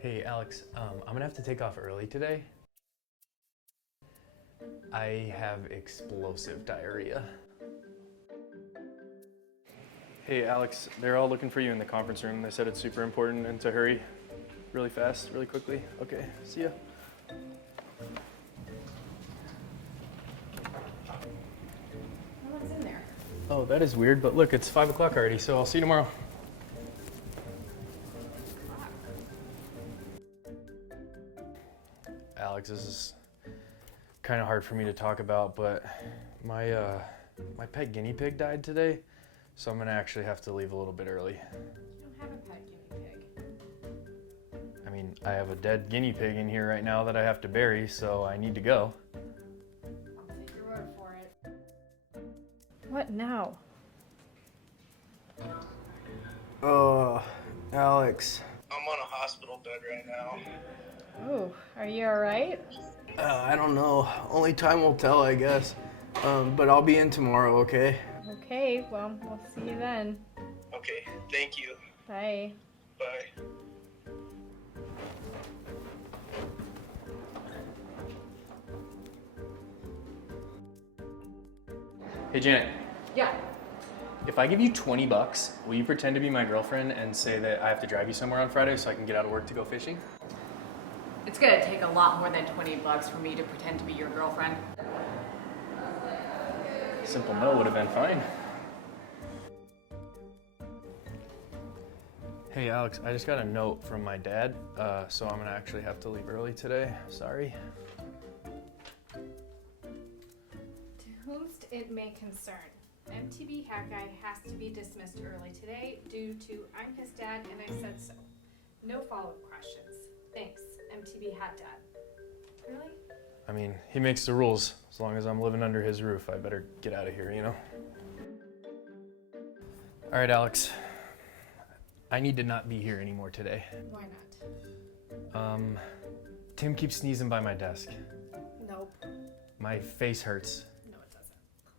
Hey Alex, I'm gonna have to take off early today. I have explosive diarrhea. Hey Alex, they're all looking for you in the conference room. They said it's super important and to hurry really fast, really quickly. Okay, see ya. No one's in there. Oh, that is weird, but look, it's 5 o'clock already, so I'll see you tomorrow. Alex, this is kind of hard for me to talk about, but my pet guinea pig died today, so I'm gonna actually have to leave a little bit early. You don't have a pet guinea pig. I mean, I have a dead guinea pig in here right now that I have to bury, so I need to go. I'll take your word for it. What now? Alex. I'm on a hospital bed right now. Oh, are you alright? I don't know. Only time will tell, I guess. But I'll be in tomorrow, okay? Okay, well, we'll see you then. Okay, thank you. Bye. Bye. Hey Janet, Yeah. if I give you 20 bucks, will you pretend to be my girlfriend and say that I have to drive you somewhere on Friday so I can get out of work to go fishing? It's gonna take a lot more than 20 bucks for me to pretend to be your girlfriend. Simple no would have been fine. Hey Alex, I just got a note from my dad, so I'm gonna actually have to leave early today. Sorry. To whomst it may concern, MTB Hat Guy has to be dismissed early today due to I'm his dad and I said so. No follow-up questions. Thanks, MTB Hat Dad. Really? I mean, he makes the rules. As long as I'm living under his roof, I better get out of here, you know? All right, Alex. I need to not be here anymore today. Why not? Tim keeps sneezing by my desk. Nope. My face hurts. No, it doesn't.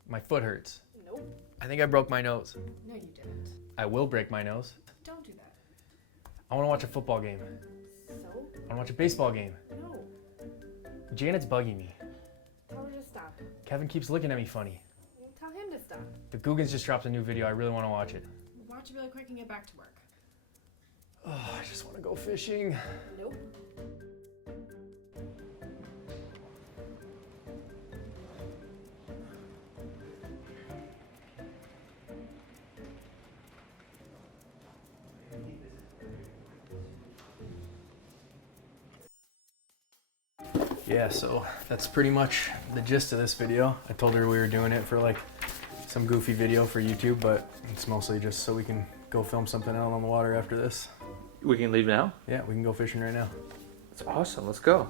My foot hurts. Nope. I think I broke my nose. No, you didn't. I will break my nose. Don't do that. I want to watch a football game. So? I want to watch a baseball game. No. Janet's bugging me. Tell her to stop. Kevin keeps looking at me funny. Tell him to stop. The Googans just dropped a new video. I really want to watch it. Watch it really quick and get back to work. Oh, I just want to go fishing. Nope. Yeah, so that's pretty much the gist of this video. I told her we were doing it for like some goofy video for YouTube, but it's mostly just so we can go film something out on the water after this. We can leave now? Yeah, we can go fishing right now. That's awesome. Let's go.